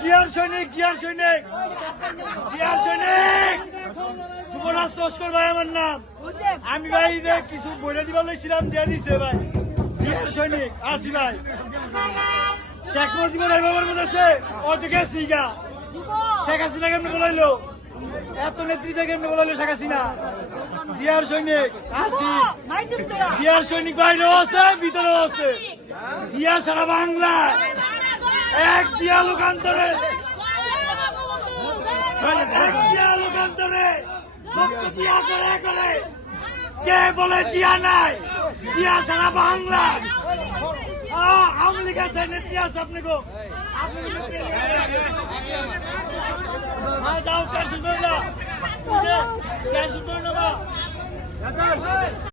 জিয়ার সৈনিক জিয়ার সৈনিক জিয়ার সৈনিক যুবরাজ লস্কর ভাই আমার নাম। আমি ভাই যে কিছু বলে দিবার লইছিলাম দিয়ে দিছে ভাই। জিয়ার সৈনিক আসি ভাই। শেখ মুজিবুর রহমানের মনে আছে ওদিকে সিগা শেখ হাসিনা কেমনে বলাইলো, এত নেতৃত্ব কেমনে বলাইলো শেখ হাসিনা। জিয়ার সৈনিক আসি। জিয়ার সৈনিক বাইরেও আছে ভিতরেও আছে। জিয়া সারা বাংলা এক জিয়া লোকান্তরে এক জিয়া লোকান্তরে জিয়া করে করে কে বলে জিয়া নাই? জিয়া সারা বাংলা। আওয়ামী লীগ আছে নেত্রী আছে আপনি গো যাও ক্যান্সেল করে